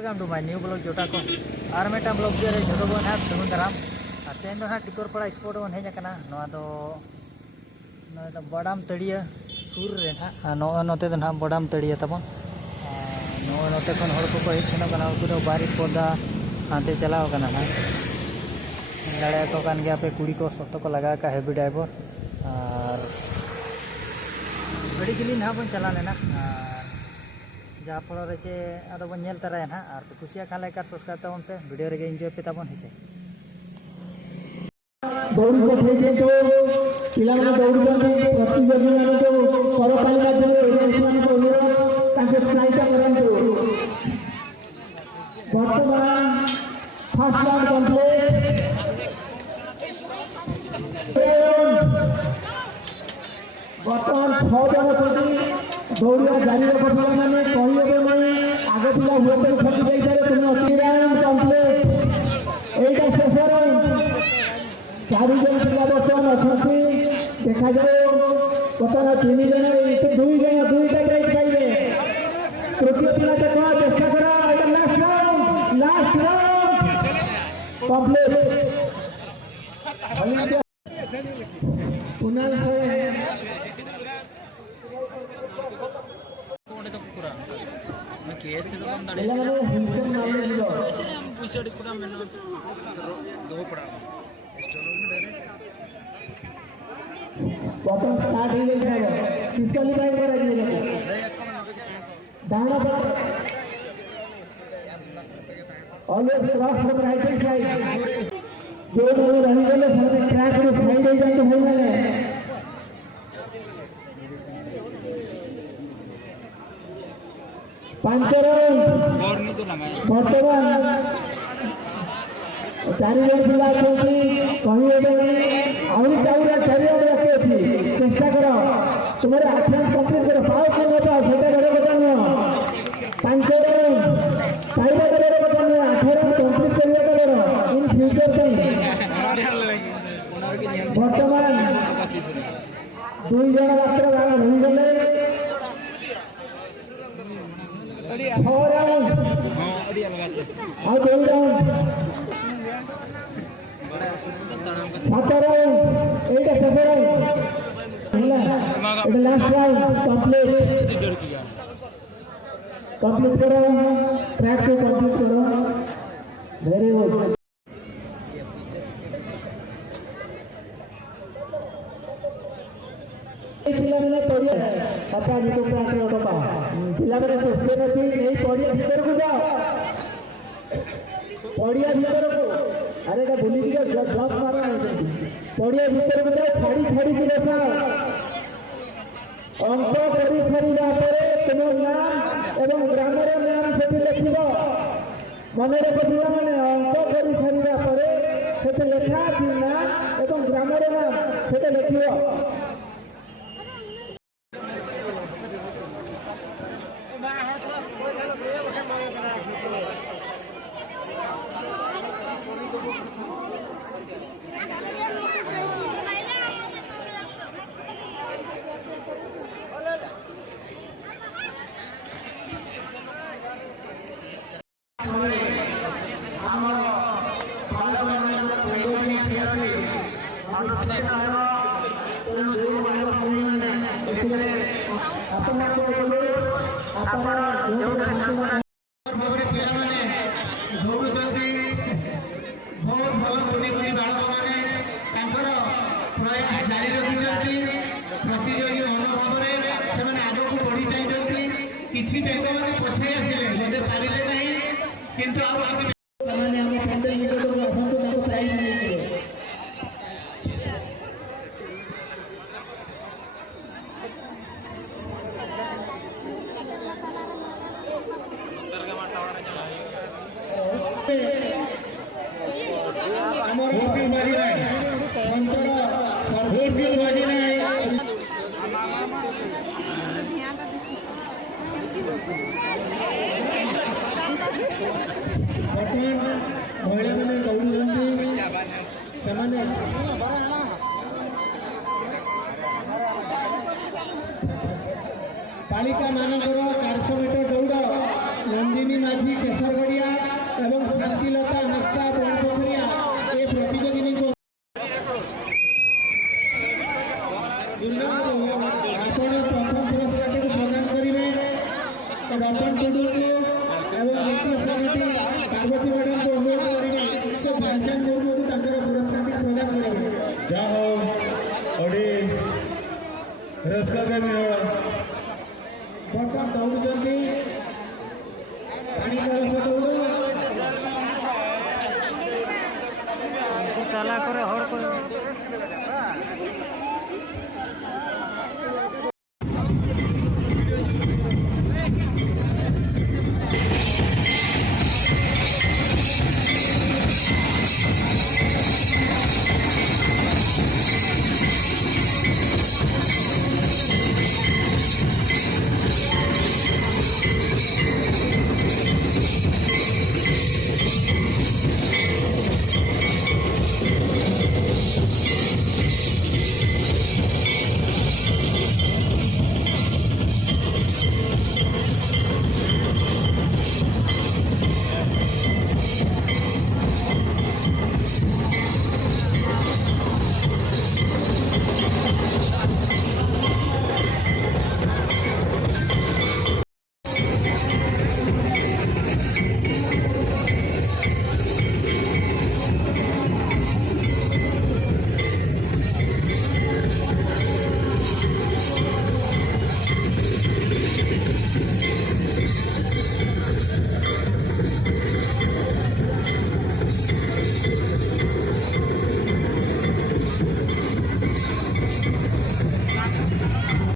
welcome to my new blog जोटा को और मेटा ब्लॉग जो जो बन है सुन दाराम तेन दो टिकोरपाड़ा स्पॉट बन हेजना बड़ाम तड़िया सुर रे नोते बड़ाम तड़िया तबन नोते खन हर को हेज सेनोगना उनको बारी पौधा हाथे चलाव कना दाड़े को कान गया पे कुड़ी को सत्तो को लगा का हेवी ड्राइवर और बड़ी गिली ना बन चला लेना जहाँ फल चे अब बन तराया ना और कुसिया खान लाइक सब्सक्राइब तबन पे वीडियो रे एंजॉय पे तबन हेसे दौड़ को थे तो पिला माने दौड़ करते प्रतियोगी माने तो पर पाई माध्यम रे माने को अनुरोध ताके सहायता करंतु वर्तमान फर्स्ट राउंड कंप्लीट वर्तमान 6 जन छथि दौड़िया जारी रखिबा माने कहिबे माने आगे पिला हुए छथि जाई जारे तुम 3 राउंड कंप्लीट एटा शेष राउंड 4 जन पिला बर्तमान अच्छी देखा जाए बर्तमान 3 जन 2 जन 2टा प्राइज पाइबे तृतीय पिला देखो चेष्टा करो एटा लास्ट राउंड कंप्लीट पुनः केस तो बंद दाड़े पुइसा डिकोड़ा में दो पड़ा स्टोर में डायरेक्ट बटन स्टार्ट हो जाएगा फिजिकली बाइक कर रही है दाना पर always cross from right hand side जो लोग रनिंग करने सारे ट्रैक में साइड हो जाए तो हो जाए पांच राउंड और नहीं तो लगा वर्तमान 4 जन पिला अछंती कहिबे आउरी चाउरा चारिया रखे अछि चेष्टा करो तुम्हारे अभ्यास कंप्लीट करो पाओ के न पाओ सेटा करे बतन 5 राउंड पाइबा करे बतन 8 राउंड कंप्लीट करिया करो इन फ्यूचर टाइम वर्तमान 2 जन मात्र रही गले 6 राउंड और 2 राउंड 7 राउंड 8 राउंड लास्ट राउंड कंप्लीट करो ट्रैक को कंप्लीट करो वेरी गुड पिला मैंने पड़िया पता जी को ट्रैक रे ओटपा पिला मैंने सोचते नहीं नहीं पड़िया भीतर को जाओ पड़िया भीतर को अरे का भूली के जॉब मारा पड़िया भीतर को जाओ छाड़ी छाड़ी के देखा अंक करी छाड़िला परे तुम नाम एवं ग्रामर नाम से लिखिब मन रखिबा माने अंक करी छाड़िला परे से लेखा नाम एवं ग्रामर नाम से लिखिब प्रतियोगी मनोभाव किसी बैंक मैंने पछाई आसिले बोधे पारे ना किंतु महिला मैंने दौड़ बालिका मानकर